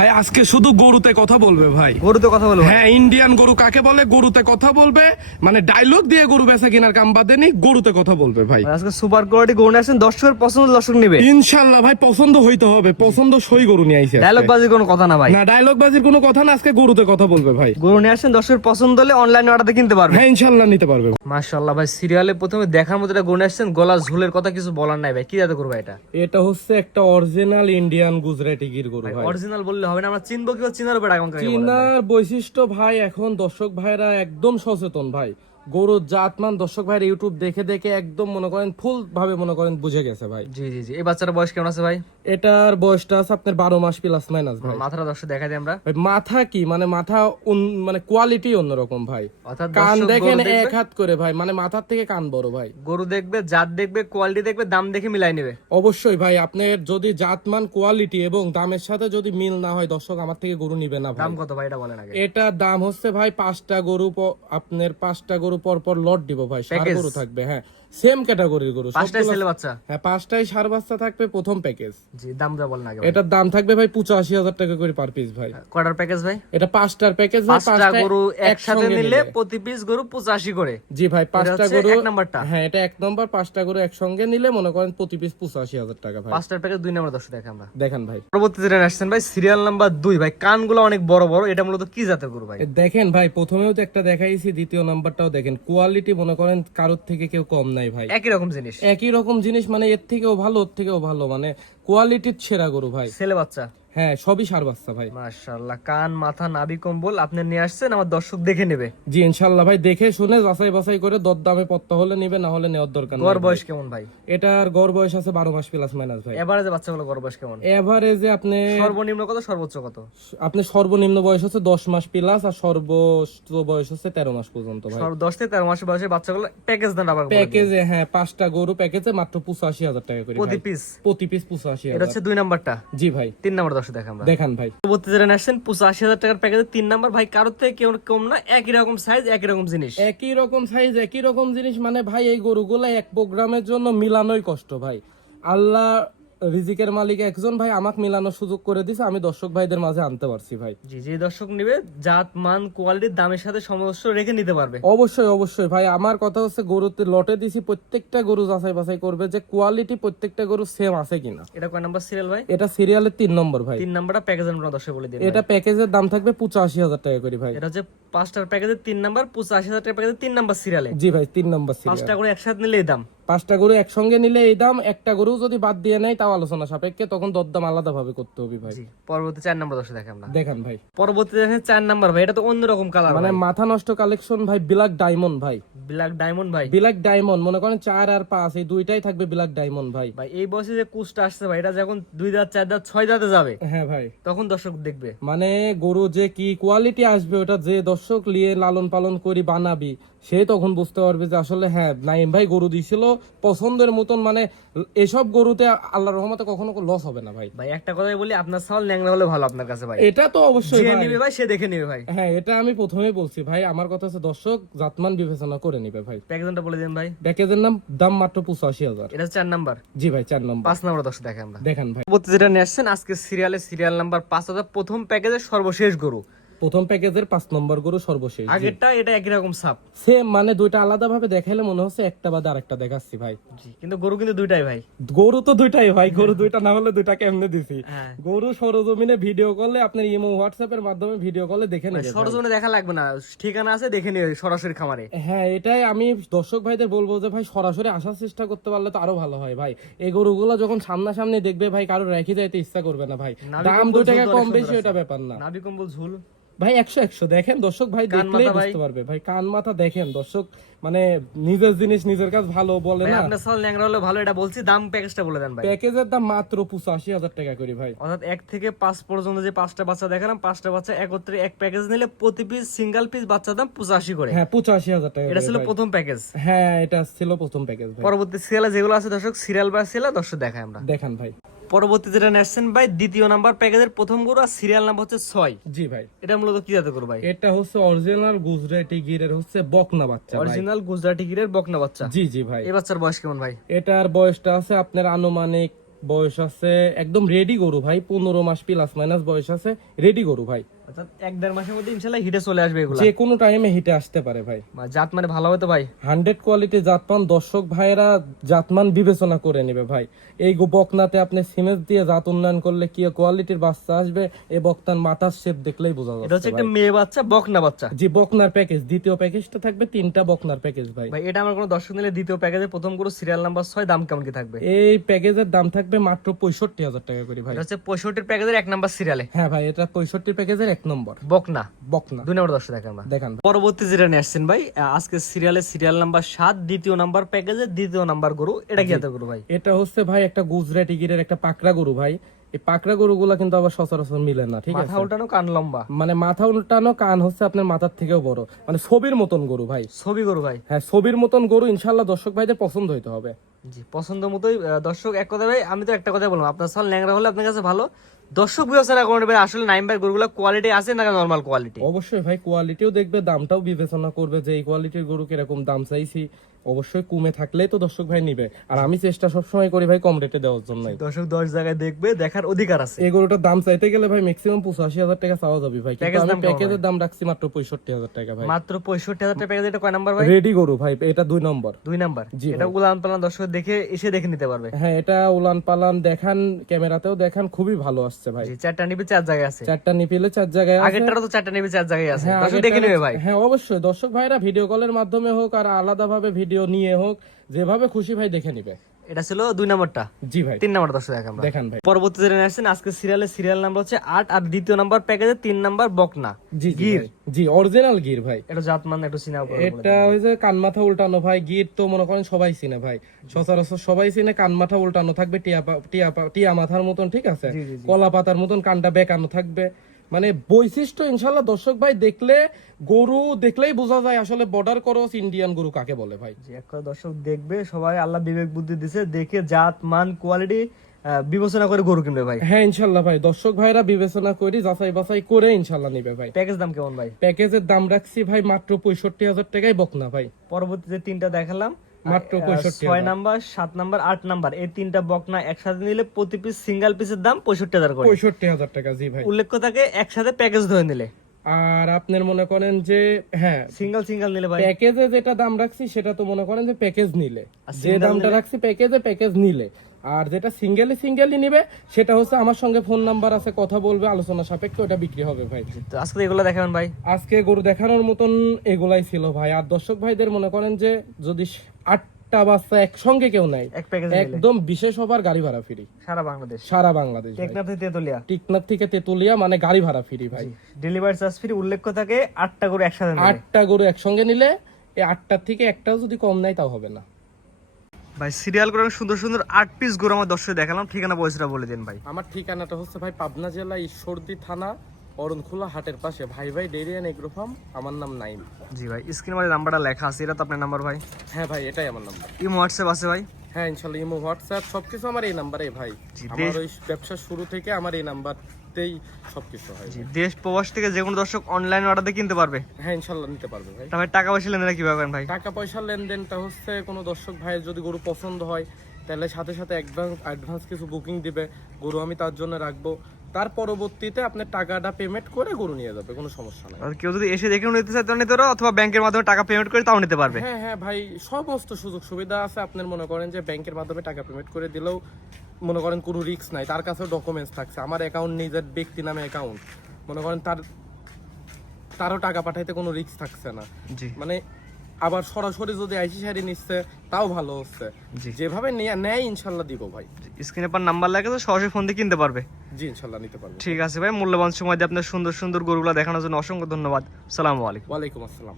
ভাই আজকে শুধু গরুতে কথা বলবে ভাই। গরুতে কথা বলবো? হ্যাঁ, ইন্ডিয়ান গরু কাকে বলে গরুতে কথা বলবে, মানে ডায়লগ দিয়ে গরু বেচা কেনার কাম বাদেনি, গরুতে কথা বলবে ভাই। আজকে সুপার কোয়ালিটি গরু নিয়ে আসছেন, দর্শকের পছন্দ দর্শক নিবে ইনশাআল্লাহ ভাই, পছন্দ হইতে হবে, পছন্দ সই গরু নিয়ে আইছে। ডায়লগ বাজির কোনো কথা না ভাই। না, ডায়লগ বাজির কোনো কথা না, আজকে গরুতে কথা বলবে ভাই। গরু নিয়ে আসছেন, দর্শকের পছন্দ হলে অনলাইনে অর্ডারতে কিনতে পারবে। হ্যাঁ, ইনশাআল্লাহ নিতে পারবে। মাশাআল্লাহ ভাই, সিরিয়ালে প্রথমে দেখার মতো একটা গরু নিয়ে আসছেন, গলা ঝুলের কথা কিছু বলার নাই ভাই। কি জাতে করবে এটা? এটা হচ্ছে একটা অরিজিনাল ইন্ডিয়ান গুজরাটি গির গরু ভাই। অরিজিনাল বললে হবে না, আমরা চিনবো কি চিনার উপর আগাম কাকে বলেন ভাই? চীনার বৈশিষ্ট্য ভাই, এখন দর্শক ভাইরা একদম সচেতন ভাই। গরুর জাতমান দর্শক ভাইরা ইউটিউব দেখে দেখে একদম মনে করেন ফুল ভাবে মনে করেন বুঝে গেছে ভাই। জি জি জি। এই বাচ্চার বয়স কেমন আছে ভাই? এটার বয়সটা আছে আপনার 12 মাস প্লাস মাইনাস ভাই। মাথাটা দর্শক দেখা দিই আমরা। ভাই মাথা কি মানে মাথা মানে কোয়ালিটি অন্যরকম ভাই। অর্থাৎ কান দর্শক দেখেন গরু দেখবে, এক হাত করে ভাই, মানে মাথার থেকে কান বড় ভাই। গরু দেখবে, জাত দেখবে, কোয়ালিটি দেখবে, দাম দেখে মিলাই নেবে। অবশ্যই ভাই, আপনার যদি জাতমান কোয়ালিটি এবং দামের সাথে যদি মিল না হয়, দর্শক আমার থেকে গরু নিবে না ভাই। দাম কত ভাই এটা বলেন আগে। এটার দাম হচ্ছে ভাই 5টা গরু আপনার 5টা গরু পর পর লট দিব ভাই, ষাঁড় Package? গরু থাকবে। হ্যাঁ, সেম ক্যাটাগরির গরু পাঁচটাই সবগুলো- ছেলে বাচ্চা? হ্যাঁ, 5টাই ষাঁড় বাচ্চা থাকবে প্রথম প্যাকেজ। জি, দাম যা বলেন আগে ভাই। এটার দাম থাকবে ভাই 85,000 টাকা করে পার পিস ভাই। কয়টার প্যাকেজ ভাই? এটা 5টার প্যাকেজ ভাই। 5টা গরু একসাথে একসঙ্গে নিলে প্রতি পিস গরু 85 করে। জি ভাই, 5টা হচ্ছে গরু এক নাম্বারটা। হ্যাঁ, এটা 1 নম্বর। 5টা গরু একসঙ্গে নিলে মনে করেন প্রতি পিস 85,000 টাকা ভাই। 5টার প্যাকেজ 2 নাম্বার দর্শক দেখে আমরা। দেখেন ভাই, পরবর্তী যেটা আসছেন ভাই, সিরিয়াল নাম্বার 2 ভাই, কানগুলো অনেক বড় বড়। এটা মূলত কি জাতের গরু ভাই? দেখেন ভাই, প্রথমেও তো একটা দেখাইছি, দ্বিতীয় নাম্বারটাও দেখেন। কোয়ালিটি মনে করেন কারোর থেকে কেউ কম নাই ভাই। একই রকম জিনিস, একই রকম জিনিস, মানে এর থেকেও ভালো ওর থেকেও ভালো, মানে কোয়ালিটির সেরা গরু ভাই। ছেলে বাচ্চা? হ্যাঁ, সবই ষাঁড় বাচ্চা ভাই। মাশাআল্লাহ, কান মাথা নাভি কম্বল আপনি নিয়ে আসছেন, আমার দর্শক দেখে নেবে। জি ইনশাল্লাহ ভাই, দেখে শুনে যাচাই বাছাই করে দরদামে পত্তা হলে নিবে, না হলে নেওয়ার দরকার নেই গড় ভাই। বয়স কেমন ভাই? এটার গড় বয়স আছে 12 মাস প্লাস মাইনাস ভাই। এভারেজে বাচ্চাগুলো গড় বয়স কেমন? এভারেজে সর্বনিম্ন কত, সর্বোচ্চ কত? আপনি সর্বনিম্ন বয়স হচ্ছে 10 মাস প্লাস, আর সর্বোচ্চ বয়স হচ্ছে 13 মাস পর্যন্ত ভাই। 10 থেকে 13 মাসের বয়সে বাচ্চাগুলো প্যাকেজ দেন আবার বলে দিন। প্যাকেজে হ্যাঁ, 5টা গরু প্যাকেজে মাত্র 85,000 টাকা করে প্রতি ভাই। পিস? প্রতি পিস এটা 85,000। হচ্ছে 2 নাম্বারটা। জি ভাই। 3 নাম্বার দর্শক দেখে আমরা। দেখান ভাই। পরবর্তী যেটা আসছেন 85,000 টাকার প্যাকেজে 3 নাম্বার ভাই, কারোর থেকে কেউ কম না, একই রকম সাইজ, একই রকম জিনিস। একই রকম সাইজ, একই রকম জিনিস, মানে ভাই এই গরুগুলা এক প্রোগ্রামের জন্য মিলানোই কষ্ট ভাই। আল্লাহ রিজিকের মালিক একজন ভাই আমাকে মিলানোর সুযোগ করে দিছে, আমি দর্শক ভাইদের মাঝে আনতে পারছি ভাই। জি, যে দর্শক নিবে জাত মান কোয়ালিটির দামের সাথে সমস্ত রেখে নিতে পারবে। অবশ্যই অবশ্যই ভাই, আমার কথা হচ্ছে গরুতে লটে দিছি, প্রত্যেকটা গরু যাচাই বাছাই করবে যে কোয়ালিটি প্রত্যেকটা গরু সেম আছে কিনা। এটা কয় নাম্বার সিরিয়াল ভাই? এটা সিরিয়ালের 3 নম্বর ভাই। 3 নাম্বারটা প্যাকেজ আমরা দর্শক বলে দিন। এটা প্যাকেজের দাম থাকবে 85,000 টাকা করে ভাই। এটা হচ্ছে 5টার প্যাকেজে 3 নাম্বার, 85,000 টাকার প্যাকেজে 3 নাম্বার সিরিয়ালে। জি ভাই, 3 নম্বর সিরিয়াল। 5টা করে একসাথে নিলে এই দাম। 5টা গরু একসঙ্গে নিলে এই দাম, একটা গরু যদি বাদ দিয়ে নেয় তাও আলোচনা সাপেক্ষে, তখন দরদাম আলাদা ভাবে করতে হবে ভাই। জি, পরবর্তী 4 নাম্বার দর্শক দেখে আমরা। দেখান ভাই। পরবর্তী দেখেন 4 নাম্বার ভাই, এটা তো অন্যরকম কালার মানে মানে মাথা নষ্ট কালেকশন ভাই, ব্ল্যাক ডায়মন্ড ভাই। ব্ল্যাক ডায়মন্ড ভাই। ব্ল্যাক ডায়মন্ড মনে করেন 4 আর 5 এই দুইটাই থাকবে ব্ল্যাক ডায়মন্ড ভাই। ভাই এই বয়সে যে কুচটা আসছে ভাই, এটা যখন 2 দাঁত 4 দাঁত 6 দাঁতে যাবে হ্যাঁ ভাই, তখন দর্শক দেখবে। মানে গরু যে কি কোয়ালিটি আসবে, ওটা যে দর্শক নিয়ে লালন পালন করি বানাবি, সে তখন বুঝতে পারবে যে আসলে হ্যাঁ নাইম ভাই গরু দিছিল পছন্দের মতন। মানে এসব গরুতে আল্লাহর রহমতে কখনো লস হবে না ভাই। ভাই একটা কথাই বলি, আপনার ছাল ন্যাংরা হলে ভালো আপনার কাছে ভাই। এটা তো অবশ্যই যে ভাই। নিবে ভাই সে দেখে নিবে ভাই। হ্যাঁ, এটা আমি প্রথমেই বলছি ভাই, আমার কথা হচ্ছে দর্শক জাতমান বিবেচনা করে নিবে ভাই। প্যাকেজটা বলে দিন ভাই। প্যাকেজের দাম মাত্র 85,000। এটা 4 নাম্বার। জি ভাই, 4 নম্বর। 5 নাম্বার দর্শক দেখে আমরা। দেখান ভাই। পরবর্তী যেটা নিয়ে আসছেন আজকে সিরিয়াল নাম্বার 5, অর্থাৎ প্রথম প্যাকেজের সর্বশেষ গরু। প্রথম প্যাকেজের 5 নম্বর গরু সর্বশেষ। আগেরটা এটা একই রকম সাপ সেম, মানে দুইটা আলাদা ভাবে দেখাইলে মনে হচ্ছে একটা বাদে আরেকটা দেখাচ্ছি ভাই। জি, কিন্তু গরু কিন্তু দুইটাই ভাই। গরু তো দুইটাই ভাই, গরু দুইটা না হলে দুইটা কেমনে দিছি। হ্যাঁ, গরু সরজমিনে ভিডিও কলে, আপনার ইমো হোয়াটসঅ্যাপের মাধ্যমে ভিডিও কলে দেখে নেবেন। সরজমিনে দেখা লাগবে না, ঠিকানা আছে দেখে নিবে সরাসরি খামারে। হ্যাঁ, এটাই আমি দর্শক ভাইদের বলবো যে ভাই সরাসরি আসার চেষ্টা করতে পারলে তো আরো ভালো হয় ভাই। এই গরুগুলো যখন সামনাসামনি দেখবে ভাই, কারো রেখে যাইতে ইচ্ছা করবে না ভাই। দাম 2 টাকা কম বেশি ওটা ব্যাপার না নাভি কম্বল ঝুল ভাই। 100 দেখেন দর্শক ভাই, কান দেখলেই মাথা ভাই। বুঝতে পারবে ভাই। কান মাথা দেখেন দর্শক, মানে নিজের জিনিস নিজের কাছে ভালো বলে ভাই, না। আপনার ছাল ন্যাংরা হলে ভালো, এটা বলছি। দাম প্যাকেজটা বলে দেন ভাই। প্যাকেজের দাম মাত্র 85,000 টাকা করে ভাই। অর্থাৎ 1 থেকে 5 পর্যন্ত যে 5টা বাচ্চা দেখালাম, 5টা বাচ্চা একত্রে এক প্যাকেজ নিলে প্রতি পিস সিঙ্গেল পিস বাচ্চার দাম 85 করে। হ্যাঁ, 85,000 টাকা এটা করে ছিল ভাই। প্রথম প্যাকেজ। হ্যাঁ, এটা ছিল প্রথম প্যাকেজ ভাই। পরবর্তী সিরিয়ালে যেগুলো আছে দর্শক, সিরিয়াল বাই সিরিয়াল দর্শক দেখায় আমরা। দেখান ভাই। পরবর্তী যেটা নেসেন ভাই, দ্বিতীয় নাম্বার প্যাকেজের প্রথম গরু, আর সিরিয়াল নাম্বার হচ্ছে 6। জি ভাই, এটা মূলত কি জাতের গরু ভাই? এটা হচ্ছে অরিজিনাল গুজরাটি গিরের হচ্ছে বকনা বাচ্চা ভাই। অরিজিনাল গুজরাটি গিরের বকনা বাচ্চা। জি জি ভাই। এই বাচ্চার বয়স কেমন ভাই? এটার বয়সটা আছে আপনার আনুমানিক বয়স আছে একদম রেডি গরু ভাই, 15 মাস প্লাস মাইনাস বয়স আছে, রেডি গরু ভাই, অর্থাৎ 1-1.5 মাসের মধ্যে ইনশাআল্লাহ হিটে চলে আসবে এগুলা। যে কোনো টাইমে হিটে আসতে পারে ভাই। জাত মানে ভালো হবে তো ভাই? 100 কোয়ালিটি জাতমান, দর্শক ভাইয়েরা জাতমান বিবেচনা করে নেবে ভাই। এই বকনাতে আপনি সিমেন্ট দিয়ে জাত উন্নয়ন করলে কি কোয়ালিটির বাচ্চা আসবে, এই বকনার মাথার শেপ দেখলেই বোঝা এটা হচ্ছে যাচ্ছে একটা ভাই। মেয়ে বাচ্চা, বকনা বাচ্চা। জি, বকনার প্যাকেজ, দ্বিতীয় প্যাকেজটা থাকবে 3টা বকনার প্যাকেজ ভাই। ভাই এটা আমার কোনো দর্শক নিলে দ্বিতীয় প্যাকেজে প্রথম গরু সিরিয়াল নাম্বার 6, দাম কেমন কি থাকবে? এই প্যাকেজের দাম থাকবে মাত্র 65,000 টাকা করে ভাই। এটা হচ্ছে 65 প্যাকেজের 1 নাম্বার সিরিয়ালে হ্যাঁ ভাই, এটা 65 প্যাকেজের 1 নম্বর বকনা। বকনা। 2 নম্বর দর্শক দেখেন আমরা। দেখান পরবর্তী যেটা নিয়ে আসছেন ভাই, আজকে সিরিয়াল নাম্বার 7, দ্বিতীয় নাম্বার প্যাকেজের দ্বিতীয় নাম্বার গরু। এটা কি এত গরু ভাই? এটা হচ্ছে ভাই একটা গুজরাটি গিরের একটা পাকড়া গরু ভাই। এই পাকড়া গরুগুলা কিন্তু আবার সচরাচর মিলে না, ঠিক আছে? মাথা উল্টানো, কান লম্বা, মানে মাথা উল্টানো, কান হচ্ছে আপনার মাথার থেকেও বড়, মানে ছবির মতন গরু ভাই। ছবি গরু ভাই। হ্যাঁ, ছবির মতন গরু, ইনশাল্লাহ দর্শক ভাইদের পছন্দ হইতে হবে। জি, পছন্দ মতোই। দর্শক এক কথা ভাই, আমি তো একটা কথা বললাম, আপনার সাল ল্যাংড়া হলে আপনার কাছে ভালো। দর্শক বিবেচনা করে নেবে আসলে নাইম ভাই গরুগুলা কোয়ালিটি আছে না নরমাল কোয়ালিটি। অবশ্যই ভাই, কোয়ালিটিও দেখবে, দামটাও বিবেচনা করবে যে এই কোয়ালিটির গরু কিরকম দাম চাইছি। অবশ্যই কমে থাকলেই তো দর্শক ভাই নিবে, আর আমি চেষ্টা সবসময় করি ভাই কম রেটে দেওয়ার জন্য। দর্শক 10 জায়গায় দেখবে, দেখার অধিকার আছে। এই গরুটার দাম চাইতে গেলে ভাই ম্যাক্সিমাম 85,000 টাকা চাওয়া যাবে ভাই, কিন্তু আমি প্যাকেজের দাম রাখছি মাত্র 65,000 টাকা ভাই। মাত্র 65,000 টাকা প্যাকেজ। এটা কয় নাম্বার ভাই? রেডি গরু ভাই, এটা 2 নম্বর। 2 নাম্বার। জি এটা উলান পালান দর্শক এসে দেখে নিতে পারবে। হ্যাঁ, এটা উলান পালান দেখান, ক্যামেরাতেও দেখান, খুবই ভালো আসছে ভাই। জি, 4টা নিবে 4 জায়গায় আছে। 4টা নিপিলে 4 জায়গায় আছে। আগেরটারও তো 4টা নিবে 4 জায়গায় আছে। হ্যাঁ, দর্শক দেখে নেবে ভাই। হ্যাঁ অবশ্যই, দর্শক ভাইরা ভিডিও কলের মাধ্যমে হোক আর আলাদাভাবে ভিডিও নিয়ে হোক, যেভাবে খুশি ভাই দেখে নিবে। এটা ছিল 2 নাম্বারটা। জি ভাই, 3 নাম্বার দর্শক দেখাম আমরা। দেখান ভাই। পরবর্তী যেটা নিয়ে আসছেন আজকে সিরিয়াল নাম্বার হচ্ছে 8, আর দ্বিতীয় নাম্বার প্যাকেজে 3 নাম্বার বকনা জি জি গির। ভাই। জি, অরিজিনাল গির ভাই। এটা জাতমান একটু চিনা উপরে বলে এটা হইছে কান মাথা উল্টানো ভাই। গির তো মনে করেন সবাই চিনে ভাই, সচরাচর সবাই চিনে। কান মাথা উল্টানো থাকবে, টিয়া মাথার মতন, ঠিক আছে? জি, জি, জি। কলা পাতার মতন কানটা বেঁকানো থাকবে। মানে বৈশিষ্ট্য ইনশাল্লাহ দর্শক ভাই দেখলে, গরু দেখলেই বোঝা যায় আসলে বর্ডার ক্রস ইন্ডিয়ান গরু কাকে বলে ভাই। জি, এক কথা দর্শক দেখবে, সবাই আল্লাহ বিবেক বুদ্ধি দিছে, দেখে জাত মান কোয়ালিটি বিবেচনা করে গরু কিনবে ভাই। হ্যাঁ ইনশাল্লাহ ভাই, দর্শক ভাইরা বিবেচনা করি, যাচাই বাছাই করে ইনশাল্লাহ নিবে ভাই। প্যাকেজ দাম কেমন ভাই? প্যাকেজের দাম রাখছি ভাই মাত্র 65,000 টাকায় বকনা ভাই। পরবর্তী যে 3টা দেখালাম, মাত্র 65,000। 6 নাম্বার, 7 নাম্বার, 8 নাম্বার, এই 3টা বকনা একসাথে নিলে প্রতি পিস সিঙ্গেল পিসের দাম 65,000 করে। 65,000 টাকা, জি ভাই। উল্লেখ্য থাকে একসাথে প্যাকেজ ধরে নিলে। আর আপনার মনে করেন যে হ্যাঁ, সিঙ্গেল নিলে ভাই প্যাকেজে যেটা দাম রাখছি সেটা তো মনে করেন যে প্যাকেজ নিলে, আর যে দামটা রাখছি প্যাকেজ নিলে, আর যেটা সিঙ্গেলি নিবে সেটা হচ্ছে আমার সঙ্গে ফোন নাম্বার আছে, কথা বলবে, আলোচনা সাপেক্ষে ওটা বিক্রি হবে ভাই। তো আজকে এগুলো দেখাবেন ভাই। আজকে গরু দেখানোর মতন এগুলাই ছিল ভাই। আর দর্শক ভাইদের মনে করেন যে যদি 8টা বাচ্চা একসঙ্গে কেউ নেয়, এক প্যাকেজ একদম বিশেষ অফার, গাড়ি ভাড়া ফ্রি সারা বাংলাদেশ। সারা বাংলাদেশ ভাই। টেকনাফ থেকে তেতুলিয়া। টিকনাথ থেকে তেতুলিয়া, মানে গাড়ি ভাড়া ফ্রি ভাই। Delivery charge free. উল্লেখ্য থাকে 8টা করে একসাথে নিলে। 8টা গরু একসঙ্গে নিলে এই 8টার থেকে একটাও যদি কম নেয় তাও হবে না ভাই। সিরিয়াল করে সুন্দর সুন্দর 8 পিস গরু আমার দর্শক দেখালাম, ঠিকানা পয়সাটা বলে দিন ভাই। আমার ঠিকানাটা হচ্ছে ভাই পাবনা জেলা ঈশ্বরদী থানা অরণখোলা হাটের পাশে, ভাই ডেইরি এন্ড এগ্রো ফার্ম। আমার নাম নাইম। জি ভাই, স্ক্রিনে আমার নাম্বারটা লেখা আছে, এটা তো আপনার নাম্বার ভাই? হ্যাঁ ভাই, এটাই আমার নাম্বার। ইমো হোয়াটসঅ্যাপ আছে ভাই? হ্যাঁ ইনশাল্লাহ, ইমো হোয়াটসঅ্যাপ সবকিছু আমার এই নাম্বারে ভাই। আমার ওই ব্যবসা শুরু থেকে আমার এই নাম্বারতেই সবকিছু হয়। জি, দেশ প্রবাস থেকে যে কোনো দর্শক অনলাইন অর্ডার দিয়ে কিনতে পারবে? হ্যাঁ ইনশাল্লাহ নিতে পারবে ভাই। তাহলে টাকা পয়সা লেনদেন কিভাবে করেন ভাই? টাকা পয়সার লেনদেনটা হচ্ছে কোনো দর্শক ভাইয়ের যদি গরু পছন্দ হয় তাহলে সাথে সাথে অ্যাডভান্স কিছু বুকিং দিবে, গরু আমি তার জন্য রাখবো, তার পরবর্তীতে আপনার টাকাটা পেমেন্ট করে গরু নিয়ে যাবে, কোনো সমস্যা নাই। আর কেউ যদি এসে দেখেও নিতে চায় তাহলে নিতে পারো, অথবা ব্যাংকের মাধ্যমে টাকা পেমেন্ট করে তাও নিতে পারবে? হ্যাঁ হ্যাঁ ভাই, সমস্ত সুযোগ সুবিধা আছে। আপনার মনে করেন যে ব্যাংকের মাধ্যমে টাকা পেমেন্ট করে দিলেও মনে করেন কোনো রিস্ক নাই, তার কাছেও ডকুমেন্টস থাকছে, আমার অ্যাকাউন্ট নিজের ব্যক্তি নামে অ্যাকাউন্ট, মনে করেন তারও টাকা পাঠাইতে কোনো রিস্ক থাকছে না। জি, মানে আবার সরাসরি যদি আইসি সারি নিচ্ছে তাও ভালো হচ্ছে। জি। যেভাবে নেয় ইনশাল্লাহ দিব ভাই। স্ক্রিনে পর নাম্বার লাগে, তো সরাসরি ফোন দিয়ে কিনতে পারবে। জি ইনশাল্লাহ নিতে পারবো। ঠিক আছে ভাই, মূল্যবান সময় দিয়ে আপনার সুন্দর সুন্দর গরুগুলো দেখানোর জন্য অসংখ্য ধন্যবাদ। সালামু আলাইকুম। ওয়ালাইকুম আসসালাম।